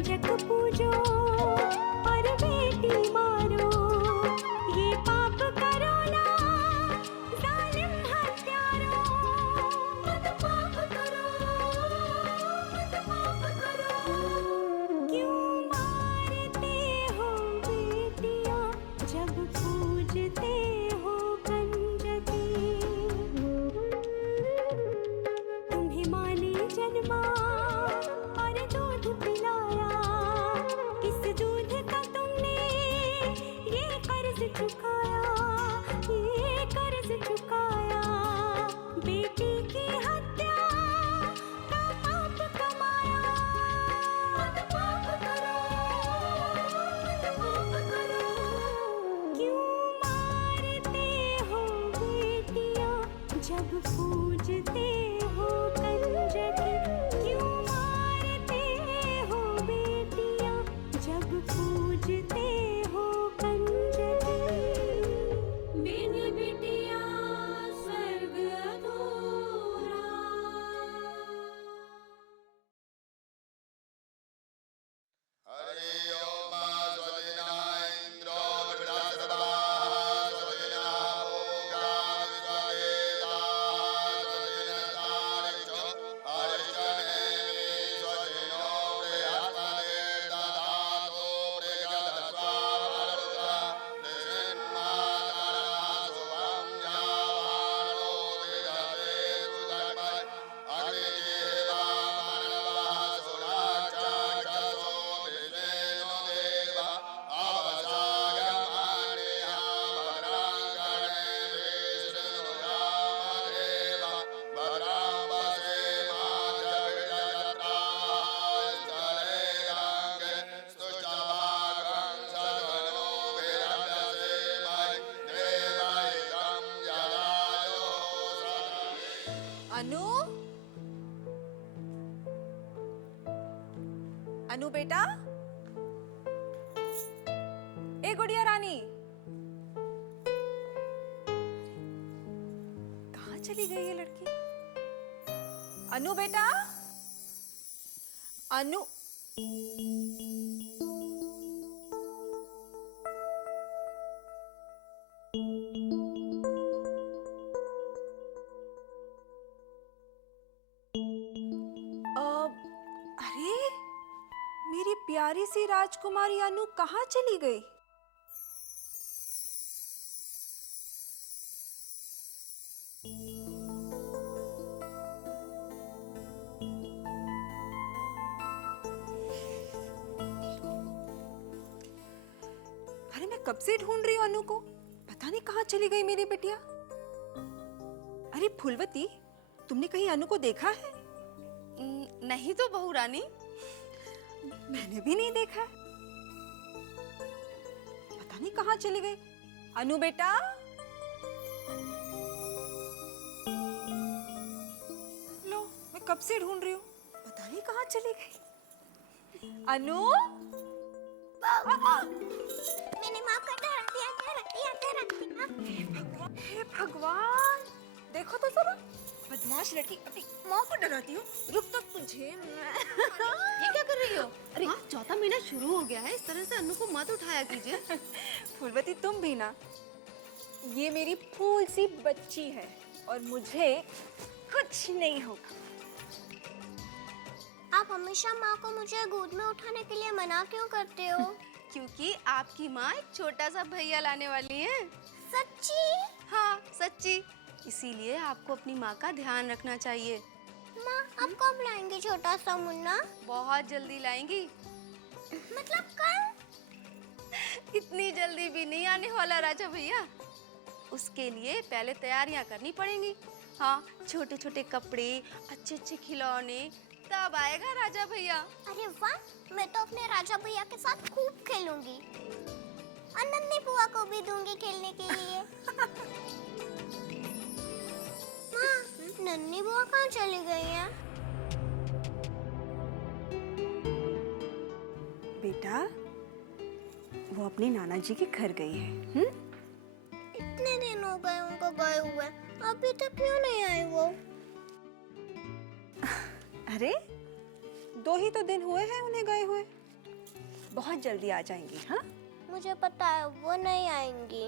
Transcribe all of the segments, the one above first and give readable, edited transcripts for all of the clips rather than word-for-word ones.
कंजक पूजो और बेटी मारो, ये पाप करो ना जालिम हत्यारो। मत पाप करो, मत पाप करो। क्यों मारते हो बेटियां जब पूजते हो कंजकी। तुम्हें माँ ने जन्मा और दूध पिलाया, इस दूध का तुमने ये कर्ज चुकाया, ये कर्ज चुकाया। बेटी की हत्या का पाप कमाया। मत पाप करो, मत पाप करो। क्यों मारते हो बेटियां जब पूजते हो कंजकी। क्यों मारते हो बेटियां जब पूजते हो कंजकी। बिन बिटिया स्वर्ग अधूरा। हरि ओम स्वस्तिना इंद्रो बृहस्पतिः स्वस्तिना भोगाः स्वस्तिनस्तारिक्षो अरिष्टनेमिः स्वस्तिनो बृहस्पतिर्दधातु बृहस्पतिर्वावरुणः ऋषिन्मातरः शुभं यावानो विदधे सुधर्मः अग्निजीवामनवः सुराक्षसो विष्णु देव अवसागमनिः भद्राङ्गणे विष्णुयामदेव भद्रां वसेमाधविजत्राः स्थले गङ्गे स्तुष्टवागं सधनुभिरभ्यसेमहि देवहितं जलायो सदमे। अनु, अनु बेटा, ए गुड़िया रानी, कहाँ चली गई ये लड़की? अनु बेटा, अनु। अरे मेरी प्यारी सी राजकुमारी अनु कहाँ चली गई? अरे मैं कब से ढूंढ रही हूँ अनु को, पता नहीं कहाँ चली गई मेरी बिटिया। अरे फूलवती, तुमने कहीं अनु को देखा है? नहीं तो बहू रानी। मैंने भी नहीं देखा। पता नहीं कहाँ चली गई। अनु बेटा, लो मैं कब से ढूंढ रही हूँ, पता नहीं कहाँ चली गई। अनु, मैंने माँ को डरा दिया, डरा दिया। हे भगवान, देखो तो जरा, बदमाश लड़की अपनी माँ को डराती हूँ। रुक तो तुझे ये क्या कर रही हो? अरे चौथा महीना शुरू हो गया है, इस तरह से अनु को मत उठाया कीजिए। फूलवती तुम भी ना, ये मेरी फूल सी बच्ची है और मुझे कुछ नहीं होगा। आप हमेशा माँ को मुझे गोद में उठाने के लिए मना क्यों करते हो? क्योंकि आपकी माँ एक छोटा सा भैया लाने वाली है। सच्ची? हाँ सच्ची, इसीलिए आपको अपनी माँ का ध्यान रखना चाहिए। माँ आप कब लाएंगे छोटा सा मुन्ना? बहुत जल्दी लाएंगी। मतलब कल? इतनी जल्दी भी नहीं आने वाला राजा भैया, उसके लिए पहले तैयारियां करनी पड़ेंगी। हाँ, छोटे छोटे कपड़े, अच्छे अच्छे खिलौने, तब आएगा राजा भैया। अरे वाह, मैं तो अपने राजा भैया के साथ खूब खेलूंगी और नन्ही बुआ को भी दूंगी खेलने के लिए। माँ, नन्ही बुआ कहाँ चली गई है? बेटा, वो अपने नाना जी के घर गई है। इतने दिन हो गए उनको गए हुए, अभी तक क्यों नहीं आई वो? अरे 2 ही तो दिन हुए हैं उन्हें गए हुए। बहुत जल्दी आ जाएंगी। हाँ, मुझे पता है वो नहीं आएंगी,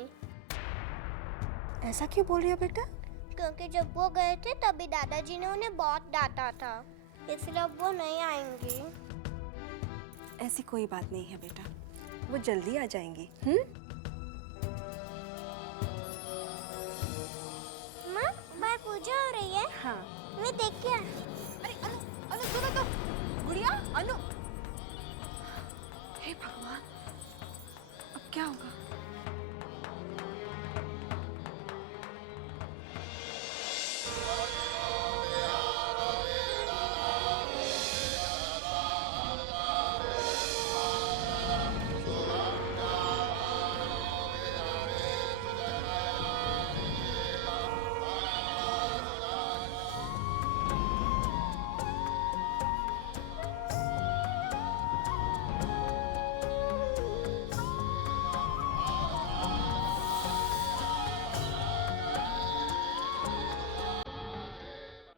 ऐसा क्यों बोल रही हो बेटा? क्योंकि जब वो गए थे तभी दादाजी ने उन्हें बहुत डांटा था, इसलिए अब वो नहीं आएंगी। ऐसी कोई बात नहीं है बेटा, वो जल्दी आ जाएंगी। माँ, बाहर पूजा हो रही है, हाँ। मैं देख के अरे अनु, अनु सुनो तो, गुड़िया, अनु। हे भगवान, अब क्या होगा?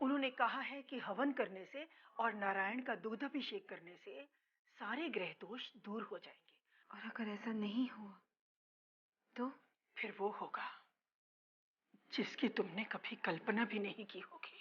उन्होंने कहा है कि हवन करने से और नारायण का दुग्धाभिषेक करने से सारे ग्रह दोष दूर हो जाएंगे। और अगर ऐसा नहीं हुआ तो? फिर वो होगा जिसकी तुमने कभी कल्पना भी नहीं की होगी।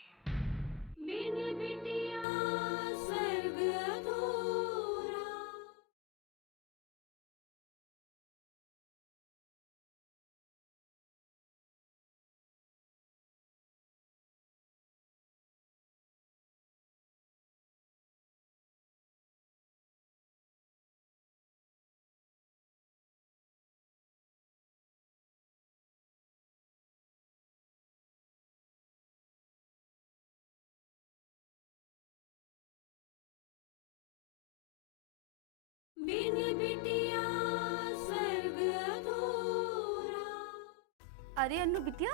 अरे अन्नू बिटिया,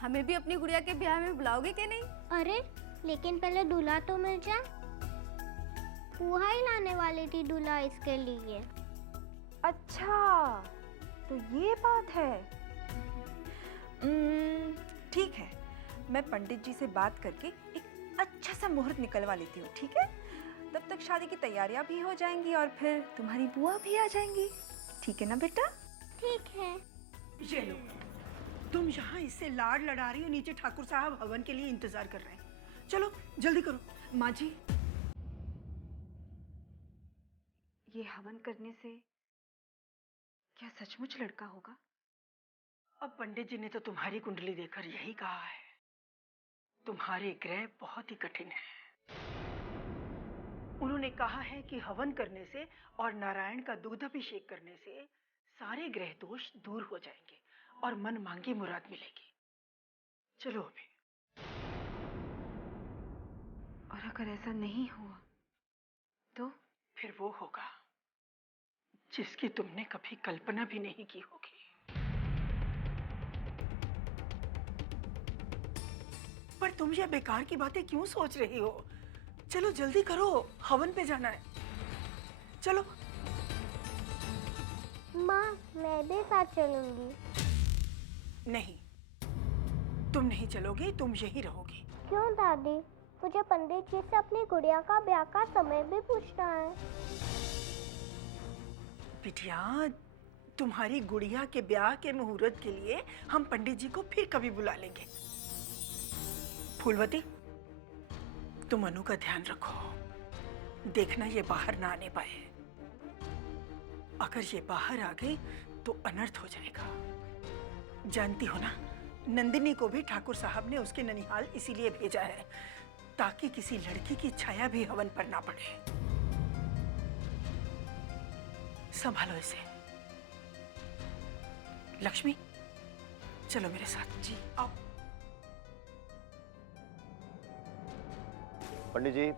हमें भी अपनी गुड़िया के ब्याह में बुलाओगे कि नहीं? अरे लेकिन पहले दूल्हा तो मिल जाए। बुआ ही लाने वाली थी दूल्हा इसके लिए। अच्छा, तो ये बात है। ठीक है, मैं पंडित जी से बात करके एक अच्छा सा मुहूर्त निकलवा लेती हूँ, ठीक है? तब तक शादी की तैयारियां भी हो जाएंगी और फिर तुम्हारी बुआ भी आ जाएंगी, ठीक है ना बेटा? ठीक है। ये लो, तुम यहाँ इससे लाड़ लड़ा रही हो, नीचे ठाकुर साहब हवन के लिए इंतजार कर रहे हैं। चलो जल्दी करो। माँ जी, ये हवन करने से क्या सचमुच लड़का होगा? अब पंडित जी ने तो तुम्हारी कुंडली देखकर यही कहा है। तुम्हारे ग्रह बहुत ही कठिन है। उन्होंने कहा है कि हवन करने से और नारायण का दुग्धाभिषेक करने से सारे ग्रह दोष दूर हो जाएंगे और मन मांगी मुराद मिलेगी। चलो अभी। और अगर ऐसा नहीं हुआ तो? फिर वो होगा जिसकी तुमने कभी कल्पना भी नहीं की होगी। पर तुम ये बेकार की बातें क्यों सोच रही हो? चलो जल्दी करो, हवन पे जाना है। चलो। माँ, मैं भी साथ चलूंगी। नहीं, तुम नहीं चलोगी, तुम यही रहोगी। क्यों दादी? मुझे पंडित जी से अपनी गुड़िया का ब्याह का समय भी पूछना है। बिटिया, तुम्हारी गुड़िया के ब्याह के मुहूर्त के लिए हम पंडित जी को फिर कभी बुला लेंगे। फूलवती, तुम अनु का ध्यान रखो, देखना ये बाहर ना आने पाए। अगर ये बाहर आ गई तो अनर्थ हो जाएगा। जानती हो ना, नंदिनी को भी ठाकुर साहब ने उसके ननिहाल इसीलिए भेजा है ताकि किसी लड़की की छाया भी हवन पर ना पड़े। संभालो इसे। लक्ष्मी, चलो मेरे साथ। जी आओ। पंडित जी,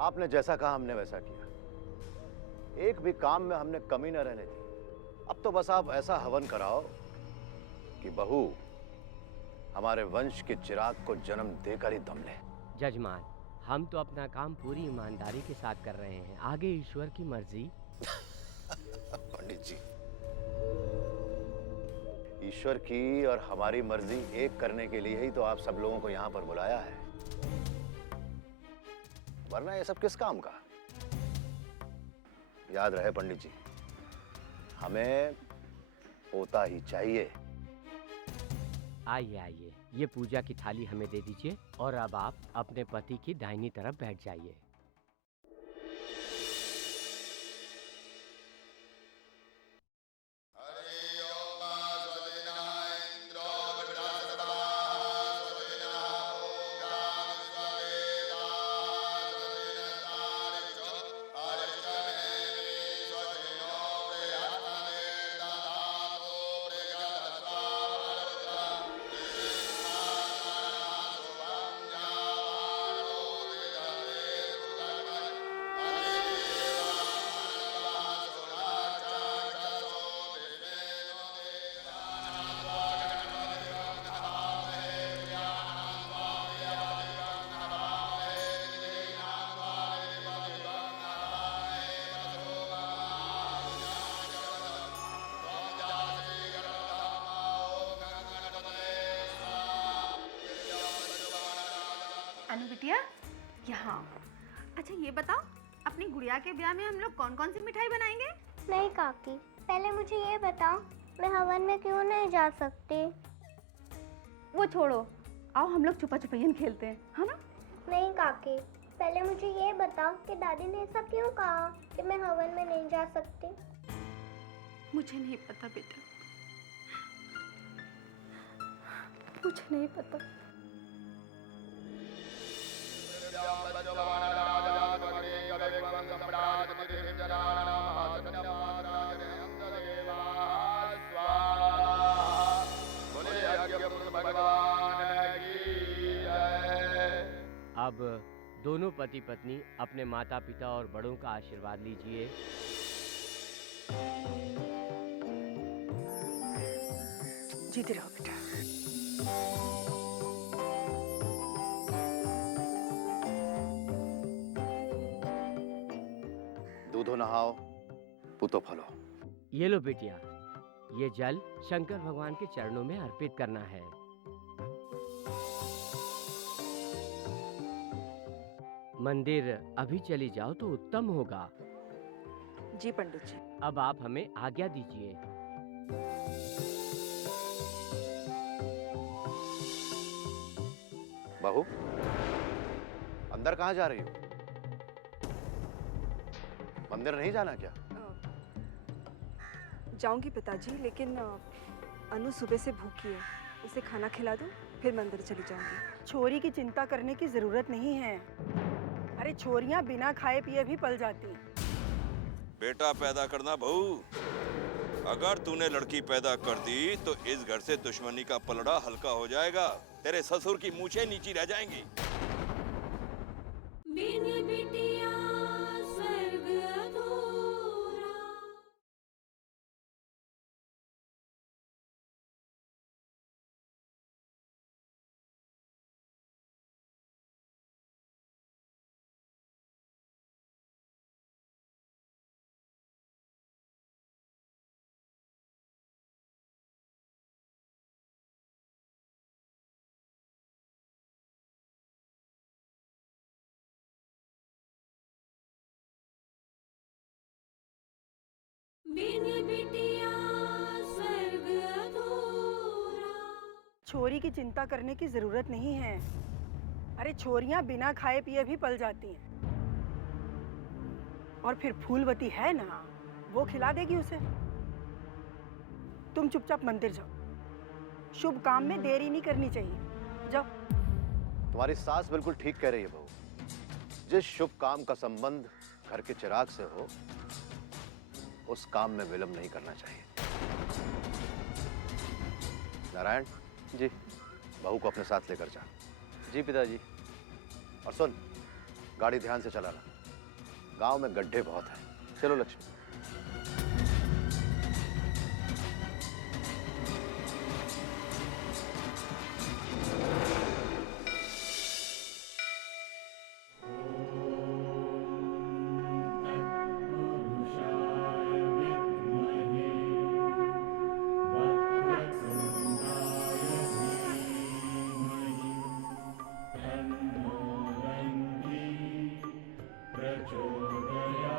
आपने जैसा कहा हमने वैसा किया। एक भी काम में हमने कमी न रहने दी। अब तो बस आप ऐसा हवन कराओ कि बहू हमारे वंश के चिराग को जन्म देकर ही दम ले। जजमान, हम तो अपना काम पूरी ईमानदारी के साथ कर रहे हैं, आगे ईश्वर की मर्जी। पंडित जी, ईश्वर की और हमारी मर्जी एक करने के लिए ही तो आप सब लोगों को यहाँ पर बुलाया है, वरना ये सब किस काम का? याद रहे पंडित जी, हमें पोता ही चाहिए। आइए आइए, ये पूजा की थाली हमें दे दीजिए और अब आप अपने पति की दाहिनी तरफ बैठ जाइए। अनु बिटिया, यहाँ। अच्छा ये बताओ, अपनी गुड़िया के ब्याह में हम लोग कौन कौन सी मिठाई बनाएंगे? नहीं काकी, पहले मुझे ये बताओ, मैं हवन में क्यों नहीं जा सकती? वो छोड़ो, आओ हम लोग छुपा छुपैयन खेलते हैं, है ना? नहीं काकी, पहले मुझे ये बताओ कि दादी ने ऐसा क्यों कहा कि मैं हवन में नहीं जा सकती? मुझे नहीं पता बेटा, मुझे नहीं पता। अब दोनों पति पत्नी अपने माता पिता और बड़ों का आशीर्वाद लीजिए। जीते रहो बेटा। दूधो नहाओ, पुतो फलो। ये लो बिटिया, ये जल शंकर भगवान के चरणों में अर्पित करना है। मंदिर अभी चली जाओ तो उत्तम होगा। जी पंडित जी। अब आप हमें आज्ञा दीजिए। बहू, अंदर कहाँ जा रही हो? मंदिर नहीं जाना क्या? जाऊंगी पिताजी, लेकिन अनु सुबह से भूखी है, उसे खाना खिला दूं, फिर मंदिर चली जाऊंगी। छोरी की चिंता करने की जरूरत नहीं है। अरे छोरियां बिना खाए पिए भी पल जाती हैं। बेटा पैदा करना बहू, अगर तूने लड़की पैदा कर दी तो इस घर से दुश्मनी का पलड़ा हल्का हो जाएगा। तेरे ससुर की मूछें नीची रह जाएंगी। छोरी की चिंता करने की जरूरत नहीं है। अरे छोरियां बिना खाए पिए भी पल जाती हैं। और फिर फूलवती है ना, वो खिला देगी उसे। तुम चुपचाप मंदिर जाओ, शुभ काम में देरी नहीं करनी चाहिए। जाओ। तुम्हारी सास बिल्कुल ठीक कह रही है बहू। जिस शुभ काम का संबंध घर के चिराग से हो, उस काम में विलंब नहीं करना चाहिए। नारायण जी, बहू को अपने साथ लेकर जा। जी पिताजी। और सुन, गाड़ी ध्यान से चलाना, गांव में गड्ढे बहुत हैं। चलो लक्ष्मी। प्रचोदयात्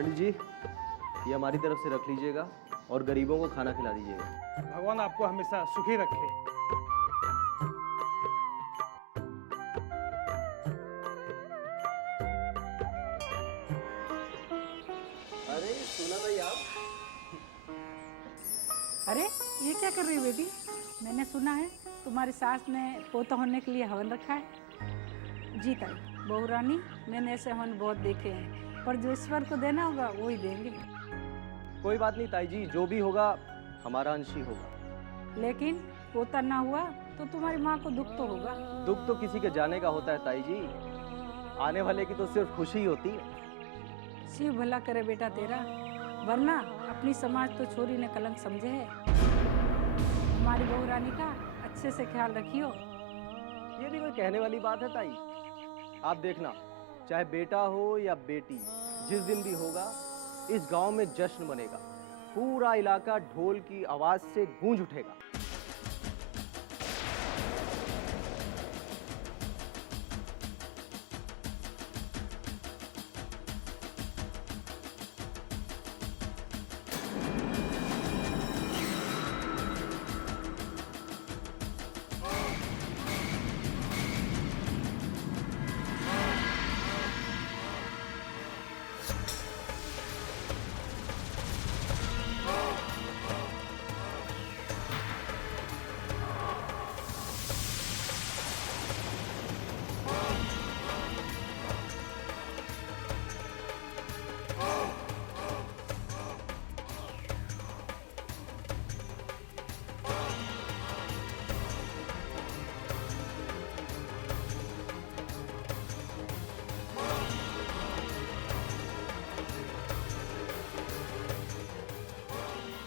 पंडित जी, ये हमारी तरफ से रख लीजिएगा और गरीबों को खाना खिला दीजिएगा। भगवान आपको हमेशा सुखी रखे। अरे सुना भाई आप? अरे ये क्या कर रही हो बेटी? मैंने सुना है तुम्हारी सास ने पोता होने के लिए हवन रखा है। जी ताई, बहू रानी, मैंने ऐसे हवन बहुत देखे हैं, पर जो ईश्वर को देना होगा वो ही देंगे। कोई बात नहीं ताई जी, जो भी होगा हमारा अंश ही होगा। लेकिन पोता ना हुआ तो तुम्हारी माँ को दुख तो होगा। दुख तो किसी के जाने का होता है ताई जी, आने वाले की तो सिर्फ खुशी ही होती है। शिव भला करे बेटा तेरा, वरना अपनी समाज तो छोरी ने कलंक समझे है। हमारी बहू रानी का अच्छे से ख्याल रखियो। ये भी कोई कहने वाली बात है ताई? आप देखना, चाहे बेटा हो या बेटी, जिस दिन भी होगा इस गांव में जश्न मनेगा। पूरा इलाका ढोल की आवाज से गूंज उठेगा।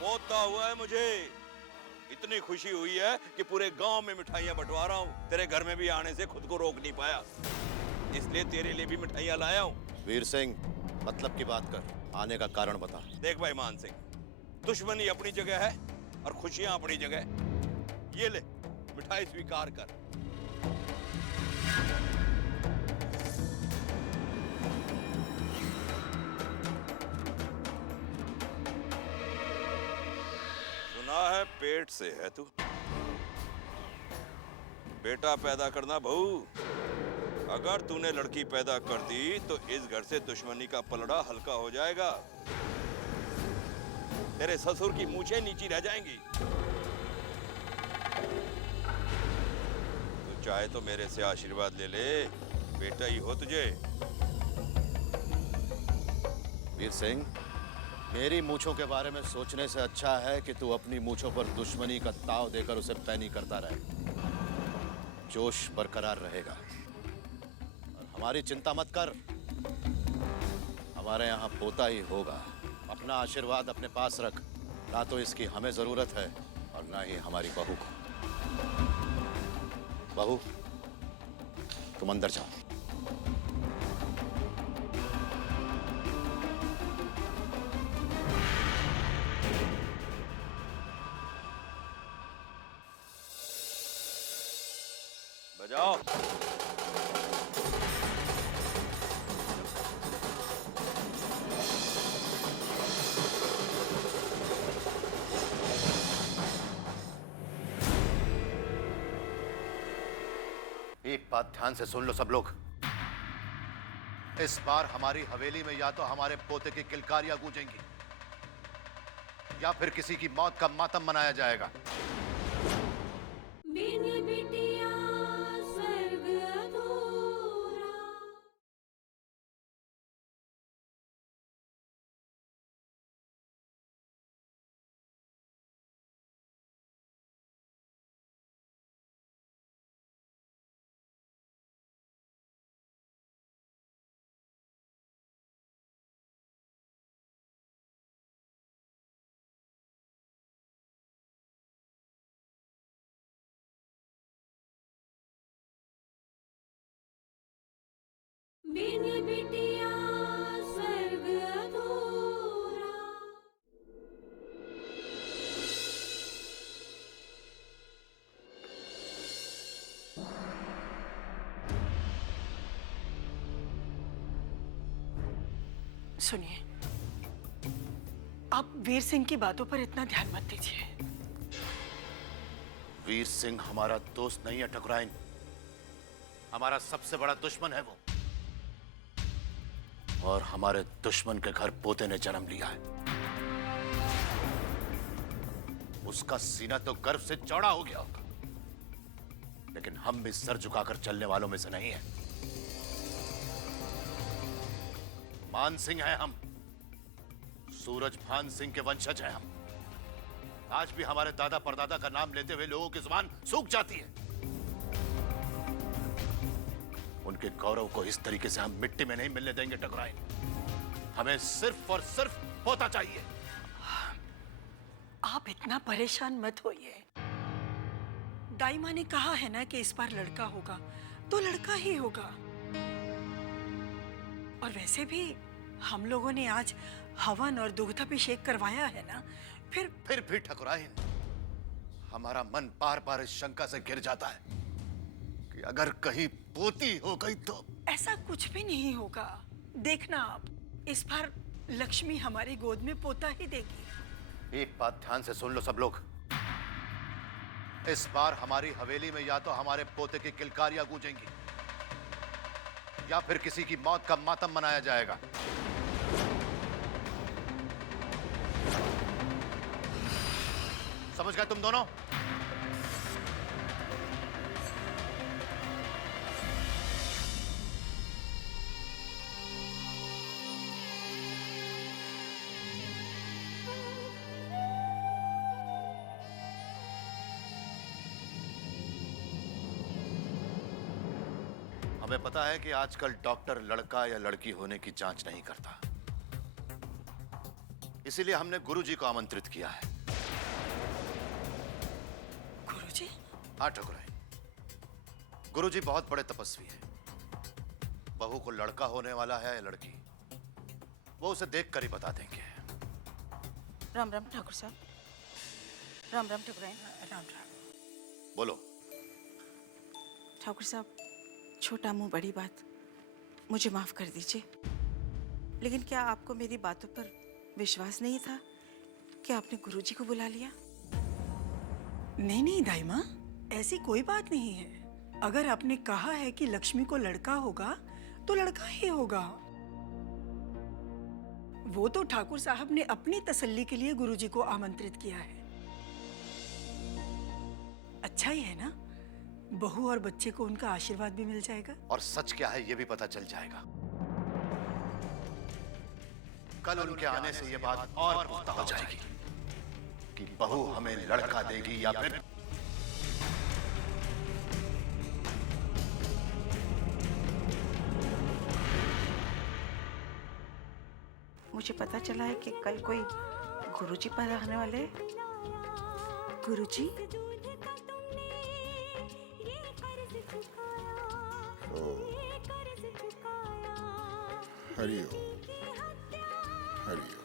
पोता हुआ है मुझे, इतनी खुशी हुई है कि पूरे गांव में मिठाइयां बंटवा रहा हूँ। तेरे घर में भी आने से खुद को रोक नहीं पाया, इसलिए तेरे लिए भी मिठाइयां लाया हूँ। वीर सिंह, मतलब की बात कर, आने का कारण बता। देख भाई मान सिंह, दुश्मनी अपनी जगह है और खुशियां अपनी जगह। ये ले मिठाई स्वीकार कर। सुना है पेट से है तू। बेटा पैदा करना बहू, अगर तूने लड़की पैदा कर दी तो इस घर से दुश्मनी का पलड़ा हल्का हो जाएगा। तेरे ससुर की मूछें नीची रह जाएंगी। तू चाहे तो मेरे से आशीर्वाद ले ले, बेटा ही हो तुझे। वीर सिंह, मेरी मूछों के बारे में सोचने से अच्छा है कि तू अपनी मूछों पर दुश्मनी का ताव देकर उसे पैनी करता रहे। जोश बरकरार रहेगा। और हमारी चिंता मत कर, हमारे यहाँ पोता ही होगा। अपना आशीर्वाद अपने पास रख, ना तो इसकी हमें जरूरत है और ना ही हमारी बहू को। बहू, तुम अंदर जाओ। बजाओ। एक बात ध्यान से सुन लो सब लोग। इस बार हमारी हवेली में या तो हमारे पोते की किलकारियां गूंजेंगी या फिर किसी की मौत का मातम मनाया जाएगा। सुनिए, आप वीर सिंह की बातों पर इतना ध्यान मत दीजिए। वीर सिंह हमारा दोस्त नहीं है ठकुराइन, हमारा सबसे बड़ा दुश्मन है वो। और हमारे दुश्मन के घर पोते ने जन्म लिया है। उसका सीना तो गर्व से चौड़ा हो गया होगा, लेकिन हम भी सर झुकाकर चलने वालों में से नहीं है। मान सिंह हैं हम, सूरज भान सिंह के वंशज हैं हम। आज भी हमारे दादा परदादा का नाम लेते हुए लोगों की जुबान सूख जाती है। उनके गौरव को इस तरीके से हम मिट्टी में नहीं मिलने देंगे ठकुराइन। हमें सिर्फ और सिर्फ पोता चाहिए। आप इतना परेशान मत होइए। दाई माँ ने कहा है ना कि इस बार लड़का होगा तो लड़का ही होगा। और वैसे भी हम लोगों ने आज हवन और दुग्धाभिषेक करवाया है ना। फिर भी ठकुराइन, हमारा मन बार बार इस शंका से घिर जाता है कि अगर कहीं पोती हो गई तो। ऐसा कुछ भी नहीं होगा। देखना आप, इस बार लक्ष्मी हमारी गोद में पोता ही देगी। एक बात ध्यान से सुन लो सब लोग, इस बार हमारी हवेली में या तो हमारे पोते की किलकारियां गूंजेंगी या फिर किसी की मौत का मातम मनाया जाएगा। समझ गए तुम दोनों? हमें पता है कि आजकल डॉक्टर लड़का या लड़की होने की जांच नहीं करता, इसीलिए हमने गुरुजी को आमंत्रित किया है। गुरुजी? हाँ ठकुराइन, गुरुजी बहुत बड़े तपस्वी हैं। बहू को लड़का होने वाला है या लड़की, वो उसे देखकर ही बता देंगे। राम राम ठाकुर साहब। राम राम ठकुराइन। राम राम। बोलो। ठाकुर साहब, छोटा मुंह बड़ी बात, मुझे माफ कर दीजिए, लेकिन क्या आपको मेरी बातों पर विश्वास नहीं था कि आपने गुरुजी को बुला लिया? नहीं नहीं दाई माँ, ऐसी कोई बात नहीं है। अगर आपने कहा है कि लक्ष्मी को लड़का होगा तो लड़का ही होगा। वो तो ठाकुर साहब ने अपनी तसल्ली के लिए गुरुजी को आमंत्रित किया है। अच्छा ही है ना, बहू और बच्चे को उनका आशीर्वाद भी मिल जाएगा। और सच क्या है ये भी पता चल जाएगा। कल उनके आने से ये बात और पुख्ता हो जाएगी कि बहू हमें लड़का देगी या फिर। मुझे पता चला है कि कल कोई गुरुजी पधारने वाले हैं। गुरुजी? हरिओम हरिओम।